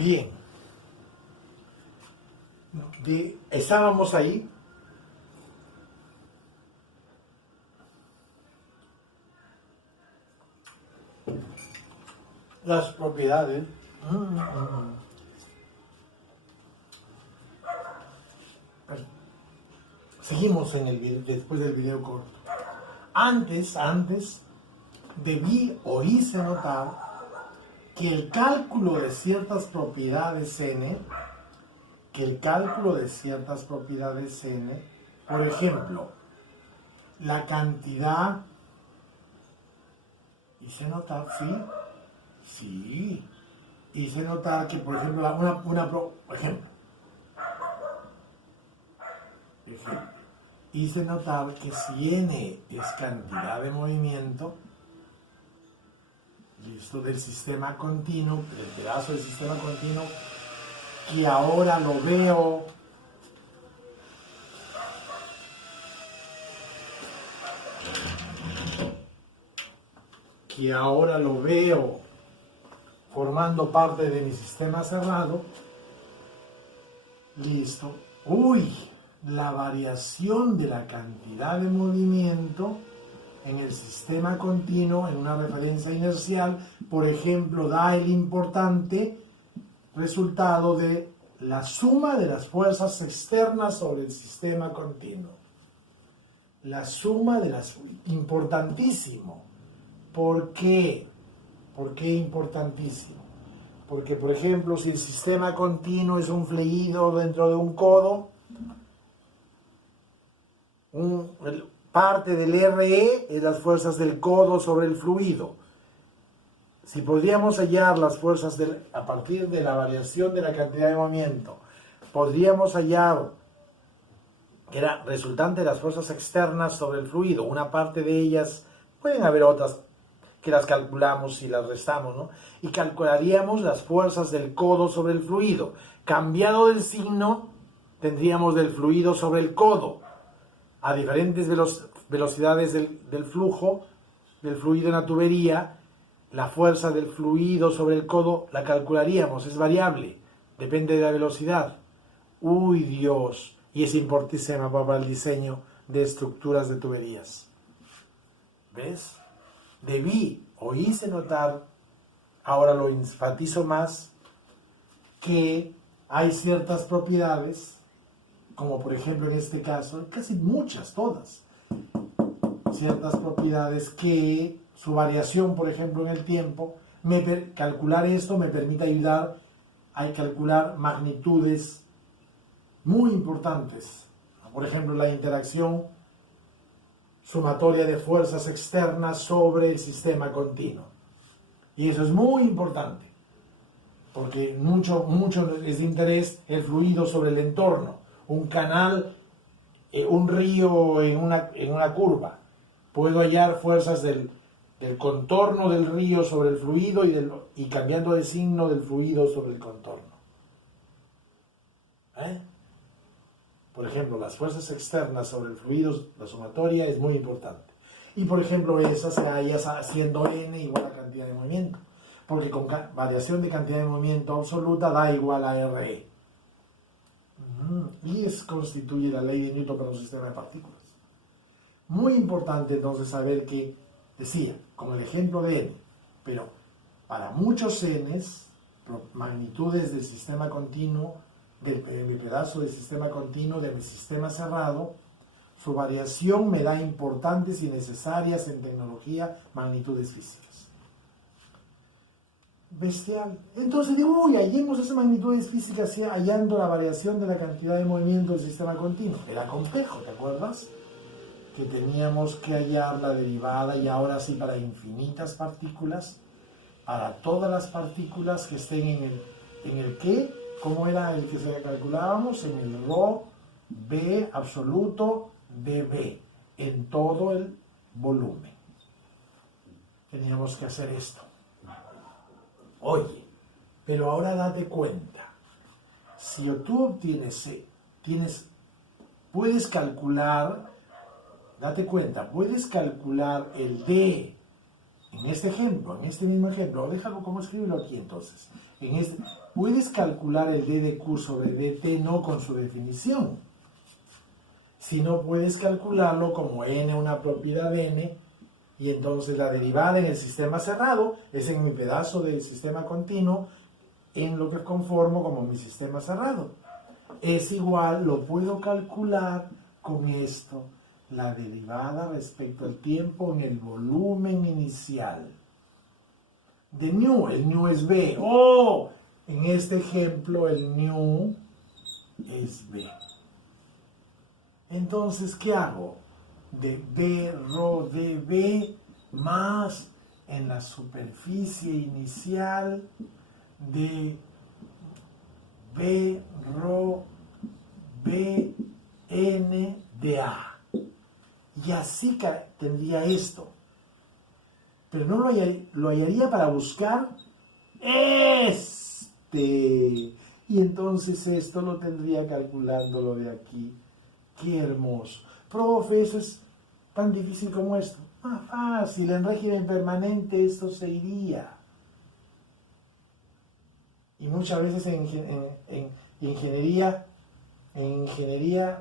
Bien. Estábamos ahí. Las propiedades. Seguimos en el video, después del video corto. Antes debí o hice notar que el cálculo de ciertas propiedades n, por ejemplo, la cantidad, hice notar, sí, hice notar que, por ejemplo, hice notar que si n es cantidad de movimiento, listo, del sistema continuo, del pedazo del sistema continuo, que ahora lo veo formando parte de mi sistema cerrado, listo, la variación de la cantidad de movimiento en el sistema continuo, en una referencia inercial, por ejemplo, da el importante resultado de la suma de las fuerzas externas sobre el sistema continuo. La suma de las... Importantísimo. ¿Por qué? ¿Por qué importantísimo? Porque, por ejemplo, si el sistema continuo es un fluido dentro de un codo, parte del RE es las fuerzas del codo sobre el fluido. Si podríamos hallar las fuerzas a partir de la variación de la cantidad de movimiento, podríamos hallar que era resultante de las fuerzas externas sobre el fluido. Una parte de ellas, pueden haber otras que las calculamos y las restamos, ¿no? Y calcularíamos las fuerzas del codo sobre el fluido. Cambiado del signo, tendríamos del fluido sobre el codo. A diferentes velocidades del flujo, del fluido en la tubería, la fuerza del fluido sobre el codo la calcularíamos, es variable, depende de la velocidad. Dios, y es importantísima para el diseño de estructuras de tuberías. ¿Ves? Debí o hice notar, ahora lo enfatizo más, que hay ciertas propiedades, como por ejemplo en este caso, casi muchas, todas, ciertas propiedades que su variación, por ejemplo, en el tiempo, calcular esto me permite ayudar a calcular magnitudes muy importantes. Por ejemplo, la interacción sumatoria de fuerzas externas sobre el sistema continuo. Y eso es muy importante, porque mucho es de interés el fluido sobre el entorno. Un canal, un río en una curva. Puedo hallar fuerzas del contorno del río sobre el fluido y cambiando de signo del fluido sobre el contorno. Por ejemplo, las fuerzas externas sobre el fluido, la sumatoria es muy importante. Y por ejemplo, esa se halla haciendo n igual a cantidad de movimiento. Porque con variación de cantidad de movimiento absoluta da igual a RE. Y constituye la ley de Newton para un sistema de partículas. Muy importante entonces saber que, decía, como el ejemplo de n, pero para muchos n's, magnitudes del sistema continuo, de mi pedazo del sistema continuo, de mi sistema cerrado, su variación me da importantes y necesarias en tecnología magnitudes físicas. Bestial. Entonces digo, hallemos esas magnitudes físicas hallando la variación de la cantidad de movimiento del sistema continuo. Era complejo, ¿te acuerdas? Que teníamos que hallar la derivada, y ahora sí para infinitas partículas, para todas las partículas que estén en el ¿qué? ¿Cómo era el que se calculábamos? En el rho B absoluto dB, en todo el volumen. Teníamos que hacer esto. Oye, pero ahora date cuenta, si tú puedes calcular, date cuenta, puedes calcular el D en este ejemplo, en este mismo ejemplo, déjalo como escribirlo aquí entonces, puedes calcular el d de q sobre dt no con su definición, sino puedes calcularlo como n una propiedad de n, y entonces la derivada en el sistema cerrado es en mi pedazo del sistema continuo, en lo que conformo como mi sistema cerrado. Es igual, lo puedo calcular con esto, la derivada respecto al tiempo en el volumen inicial de nu. El nu es b. ¡Oh! En este ejemplo el nu es b. Entonces, ¿qué hago? De b rho dB más en la superficie inicial de b rho b n de a. Y así tendría esto. Pero no lo hallaría para buscar este. Y entonces esto lo tendría calculándolo de aquí. ¡Qué hermoso! Profe, eso es tan difícil como esto. Más fácil, en régimen permanente esto se iría. Y muchas veces en ingeniería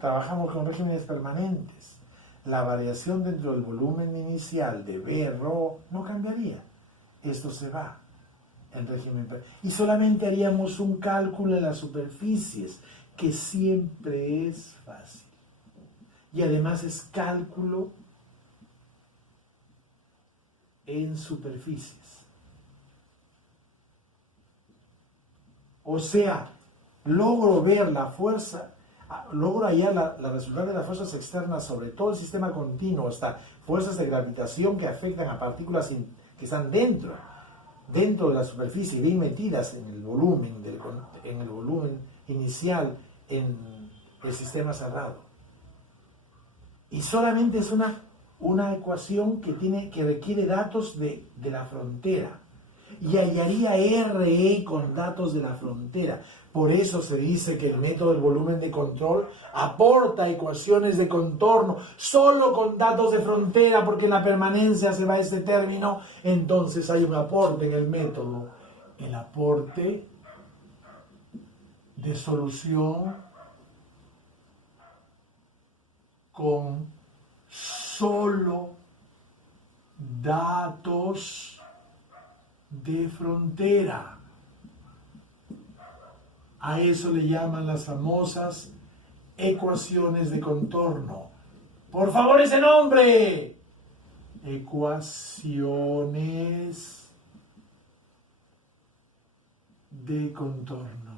trabajamos con regímenes permanentes. La variación dentro del volumen inicial de B, rho, no cambiaría. Esto se va en régimen permanente. Y solamente haríamos un cálculo en las superficies, que siempre es fácil. Y además es cálculo en superficies. O sea, logro ver la fuerza, logro hallar la resultante de las fuerzas externas sobre todo el sistema continuo, hasta fuerzas de gravitación que afectan a partículas que están dentro de la superficie, bien metidas en el volumen, inicial en el sistema cerrado. Y solamente es una ecuación que requiere datos de la frontera. Y hallaría RE con datos de la frontera. Por eso se dice que el método del volumen de control aporta ecuaciones de contorno solo con datos de frontera, porque en la permanencia se va este término. Entonces hay un aporte en el método. El aporte de solución con solo datos de frontera. A eso le llaman las famosas ecuaciones de contorno. Por favor, ese nombre. Ecuaciones de contorno.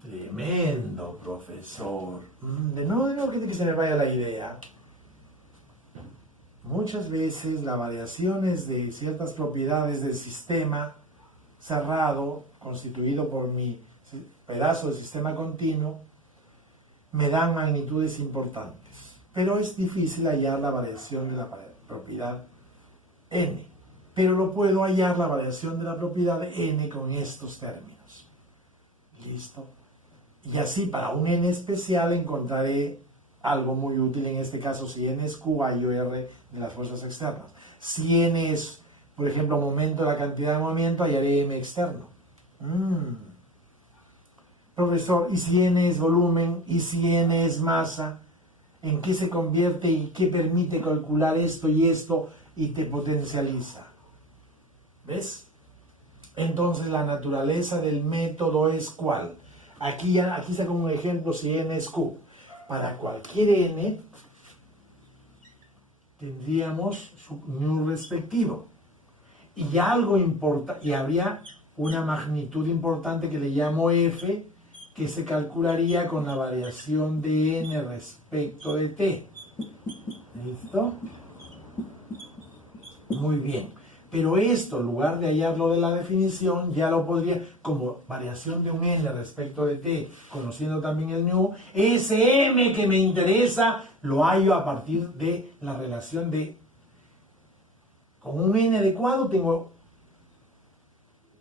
Tremendo, profesor. De nuevo que se me vaya la idea. Muchas veces las variaciones de ciertas propiedades del sistema cerrado, constituido por mi pedazo de sistema continuo, me dan magnitudes importantes. Pero es difícil hallar la variación de la propiedad n. Pero lo puedo hallar la variación de la propiedad de n con estos términos. ¿Listo? Y así para un n especial encontraré algo muy útil, en este caso si n es q, hallo r de las fuerzas externas. Si n es, por ejemplo, momento de la cantidad de movimiento, hallaré m externo. Profesor, ¿y si n es volumen? ¿Y si n es masa? ¿En qué se convierte y qué permite calcular esto y esto y te potencializa? ¿Ves? Entonces la naturaleza del método es ¿cuál? Aquí saco un ejemplo si n es q. Para cualquier n tendríamos su nu respectivo. Y habría una magnitud importante que le llamo f, que se calcularía con la variación de n respecto de t. ¿Listo? Muy bien. Pero esto, en lugar de hallarlo de la definición, ya lo podría, como variación de un n respecto de t, conociendo también el nu, ese m que me interesa, lo hallo a partir de la relación de, con un n adecuado tengo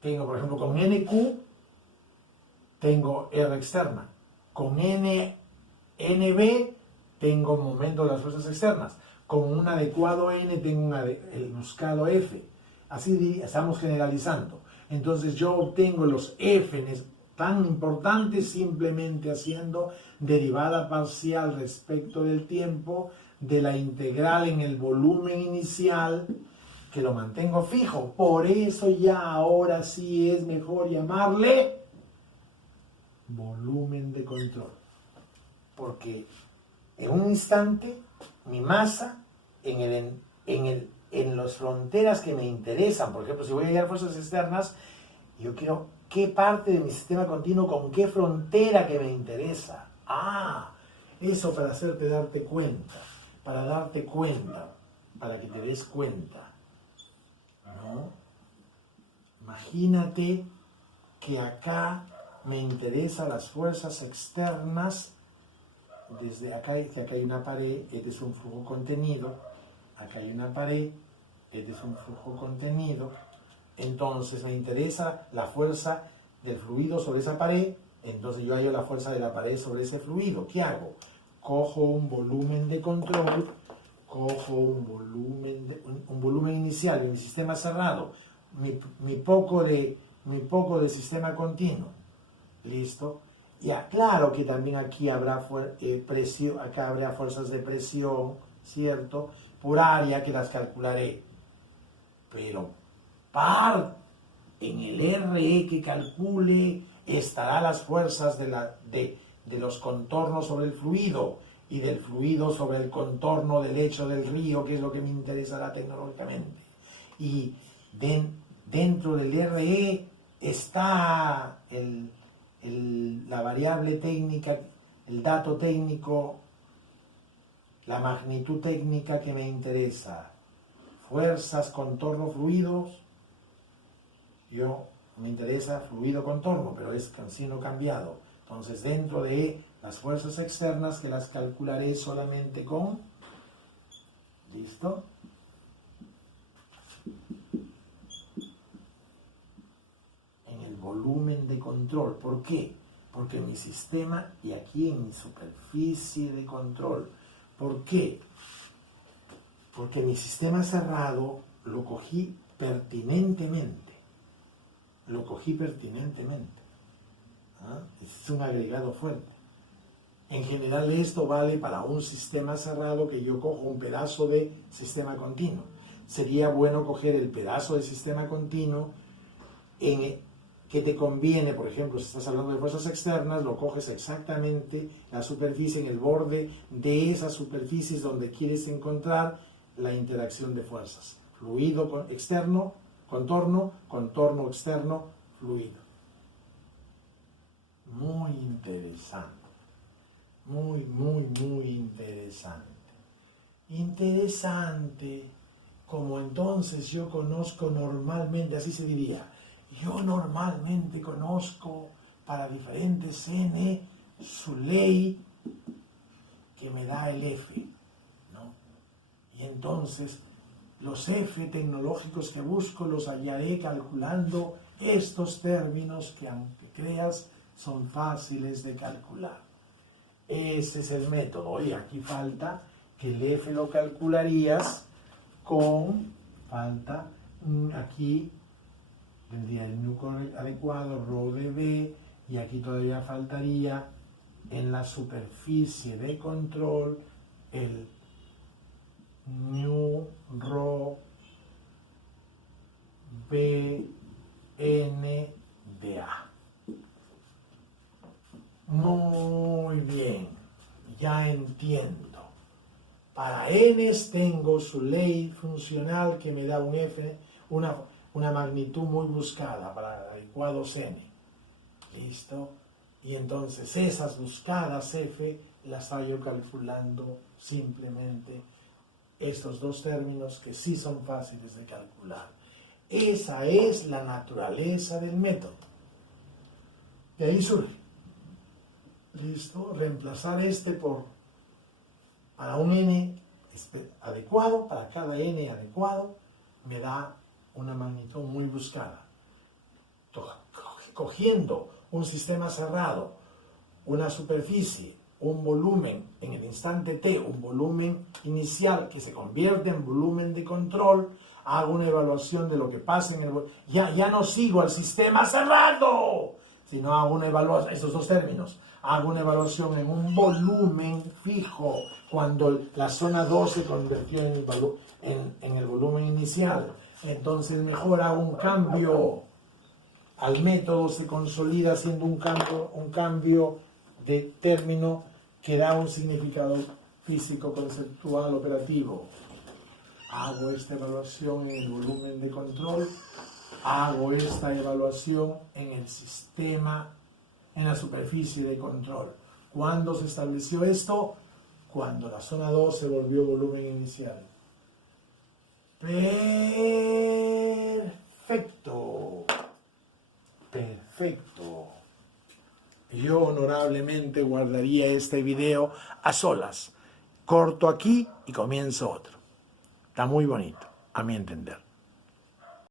por ejemplo, con nq, tengo r externa. Con nb, tengo momento de las fuerzas externas. Con un adecuado n, tengo el buscado f. Así estamos generalizando. Entonces yo obtengo los F tan importantes simplemente haciendo derivada parcial respecto del tiempo de la integral en el volumen inicial, que lo mantengo fijo. Por eso ya ahora sí es mejor llamarle volumen de control. Porque en un instante mi masa en las fronteras que me interesan, por ejemplo, si voy a hallar fuerzas externas, yo quiero qué parte de mi sistema continuo con qué frontera que me interesa. Eso para hacerte darte cuenta, para que te des cuenta, ¿no? Imagínate que acá me interesan las fuerzas externas. Desde acá, que acá hay una pared, este es un flujo contenido, acá hay una pared, este es un flujo contenido, entonces me interesa la fuerza del fluido sobre esa pared, entonces yo hallo la fuerza de la pared sobre ese fluido. ¿Qué hago? Cojo un volumen de control, cojo un volumen inicial en mi sistema cerrado, mi poco de sistema continuo, ¿listo? Ya, claro que también aquí habrá presión, acá habrá fuerzas de presión, ¿cierto? Por área que las calcularé. Pero en el RE que calcule estará las fuerzas de los contornos sobre el fluido y del fluido sobre el contorno del lecho del río, que es lo que me interesará tecnológicamente. Y dentro del RE está la variable técnica, el dato técnico, la magnitud técnica que me interesa. Fuerzas, contorno, fluidos. Me interesa fluido, contorno, pero es signo cambiado. Entonces, dentro de las fuerzas externas, que las calcularé solamente con... ¿Listo? Volumen de control. ¿Por qué? Porque mi sistema, y aquí en mi superficie de control. ¿Por qué? Porque mi sistema cerrado lo cogí pertinentemente. Es un agregado fuerte. En general esto vale para un sistema cerrado que yo cojo un pedazo de sistema continuo. Sería bueno coger el pedazo de sistema continuo que te conviene, por ejemplo, si estás hablando de fuerzas externas, lo coges exactamente la superficie, en el borde de esas superficies donde quieres encontrar la interacción de fuerzas. Fluido externo, contorno, contorno externo, fluido. Muy interesante. Muy interesante. Interesante, como entonces yo conozco normalmente, así se diría, yo normalmente conozco para diferentes n su ley que me da el F, ¿no? Y entonces los F tecnológicos que busco los hallaré calculando estos términos que, aunque creas, son fáciles de calcular. Ese es el método. Y aquí falta que el F lo calcularías aquí tendría el núcleo adecuado, ρ de B, y aquí todavía faltaría en la superficie de control el nu, ρ, B, N de A. Muy bien, ya entiendo. Para n tengo su ley funcional que me da un F, una magnitud muy buscada para adecuados n. ¿Listo? Y entonces esas buscadas F las estoy yo calculando simplemente estos dos términos que sí son fáciles de calcular. Esa es la naturaleza del método. De ahí surge. ¿Listo? Reemplazar para un n adecuado, para cada n adecuado, me da una magnitud muy buscada. Cogiendo un sistema cerrado, una superficie, un volumen en el instante t, un volumen inicial que se convierte en volumen de control, hago una evaluación de lo que pasa en el volumen. Ya no sigo al sistema cerrado, sino hago una evaluación, esos dos términos, hago una evaluación en un volumen fijo, cuando la zona 2 se convirtió en el volumen inicial. Entonces mejor hago un cambio al método, se consolida haciendo un cambio de término que da un significado físico, conceptual, operativo. Hago esta evaluación en el volumen de control, hago esta evaluación en el sistema, en la superficie de control. ¿Cuándo se estableció esto? Cuando la zona 2 se volvió volumen inicial. Perfecto. Perfecto. Yo honorablemente guardaría este video a solas. Corto aquí y comienzo otro. Está muy bonito, a mi entender.